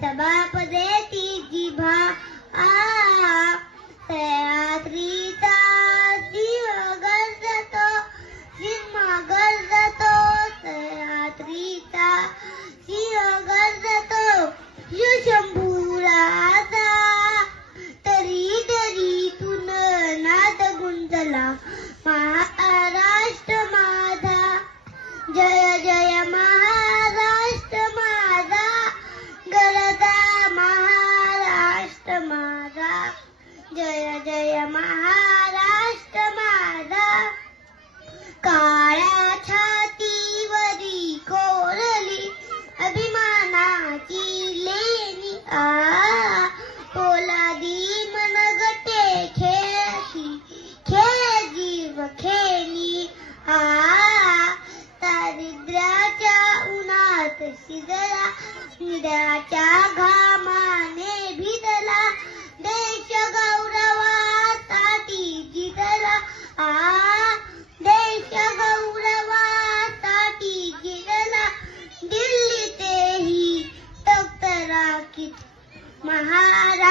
सभापदे महाराष्ट्र माझा. काळ्या छातीवरी कोरली अभिमानाची लेणी. आ पोलादी मनगटे खेळशी खेळ जीव खेळी. आ दारिद्र्याच्या उन्हात शिजरा निराच्या घामा Mahara